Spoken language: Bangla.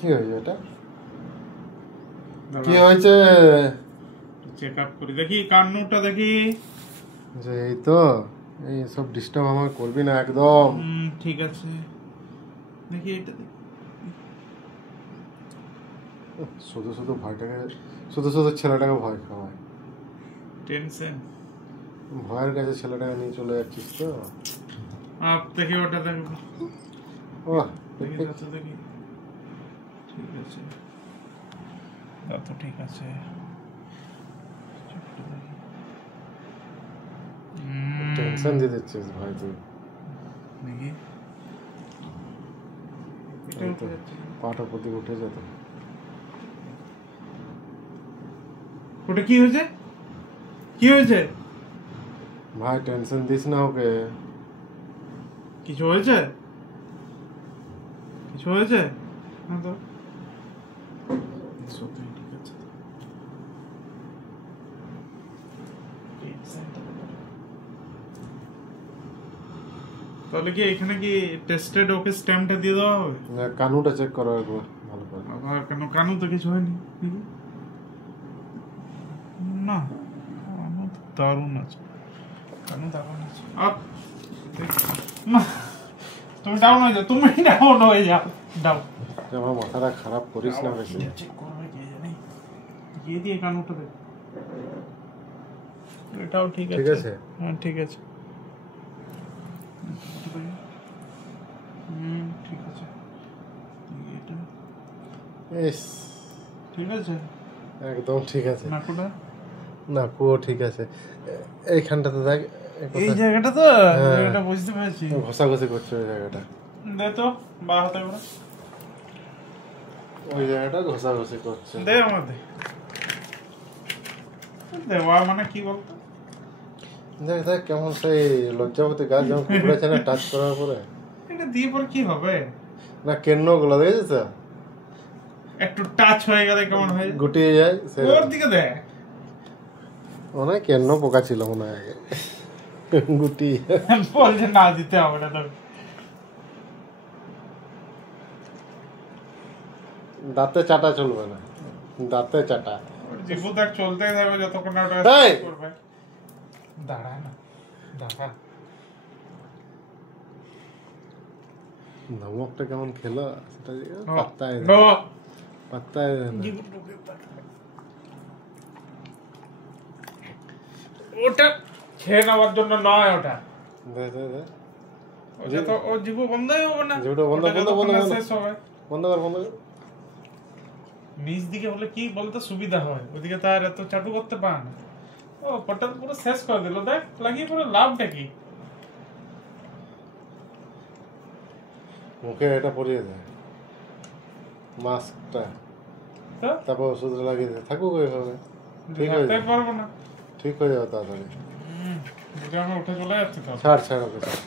কি হয়েছে এটা? কি হয়েছে? চেক আপ করি, দেখি কান্নুটা দেখি। যে এই তো, এই সব ডিস্টার্ব আমার করবি না একদম। ঠিক আছে, দেখি এটা দেখি। শুধু শুধু ভয়টাকে, শুধু শুধু ছেলেটাকে ভয় খাওয়ায়। টেনশন, ভয়ের কাছে ছেলেটাকে নিয়ে চলে যাচ্ছিস তো। আপ দেখি ওটা দেখি। ও দেখি তো দেখি। ঠিক আছে, দাও তো, ঠিক আছে। টেনশন দিয়ে দিচ্ছিস ভাই তুই। দেখি পাটা প্রতি উঠে যেত। ওটা কি হয়েছে? কি হয়েছে ভাই? টেনশন দিস না ওকে। কিছু হয়েছে? কিছু হয়েছে না তো? সত্যি ঠিক আছে। তাহলে কি এখানে কি টেস্টেড ওকে স্ট্যাম্পটা দিয়ে দেওয়া হবে? কানুটা চেক করো একবার ভালো করে। আবার কেন? কানু তো কিছু হয়নি না। কানু তো দারুণ আছে, কানু দারুণ আছে। আপ না, তুমি ডাউন হয়ে যাও, তুমি ডাউন হয়ে যাও, ডাউন। আমার মাথাটা খারাপ করিস না বেশি। চেক করবে কে জানে। গিয়ে দিয়ে কানুটা দেখ। এটাও ঠিক আছে। ঠিক আছে, হ্যাঁ ঠিক আছে। ঠিক আছে। এটা ইস, ঠিক আছে, একদম ঠিক আছে। নাকুটা নাকুও ঠিক আছে। এইখানটাতে দেখ, এই জায়গাটা তো, জায়গাটা বুঝতে পেরেছি। ঘষাঘষি করছে ওই জায়গাটা। দে তো বা হাতে করে, ওই জায়গাটা ঘষাঘষি করছে। দে আমার দে। দেওয়া মানে কি বলতো? দেখ দেখ কেমন সেই লজ্জাবতী গাছ যেমন কুকুরেছে না টাচ করার পরে। এটা দিয়ে পর কি হবে? না কেন্ন গুলো দেখেছিস তো? একটু টাচ হয়ে গেলে কেমন হয়? গুটিয়ে যায়। ওর দিকে দেখ। মনে হয় কেন্ন পোকা ছিল মনে হয় আগে। গুটি বলছে না দিতে হবে না তো। দাঁতে চাটা চলবে না, দাঁতে চাটা। জিভু দেখ চলতেই থাকবে যতক্ষণ না ওটা করবে। দাঁড়া না, দাঁড়া। ধমকটা কেমন খেলো সেটা পাত্তাই না, পাত্তাই না। ওটা খেয়ে নেওয়ার জন্য নয়, ওটা দে দে দে। ওটা তো ও জিভু বন্ধই হবে না। জিভুটা বন্ধ বন্ধ বন্ধ শেষ হবে। বন্ধ কর বন্ধ কর। নিচ দিকে হলে কি বলতে সুবিধা হয়, ওইদিকে তো আর এত চাটু করতে পারে না। ও পটল পুরো শেষ করে দিল। দেখ লাগিয়ে পুরো লাভটা কি? মুখে এটা পরিয়ে দেয় মাস্কটা, তারপর ওষুধ লাগিয়ে দেয়। থাকুক ওইভাবে, ঠিক হয়ে যাবে। পারবো না, ঠিক হয়ে যাবে তাড়াতাড়ি। উঠে চলে যাচ্ছে তো। ছাড় ছাড় ওকে ছাড়।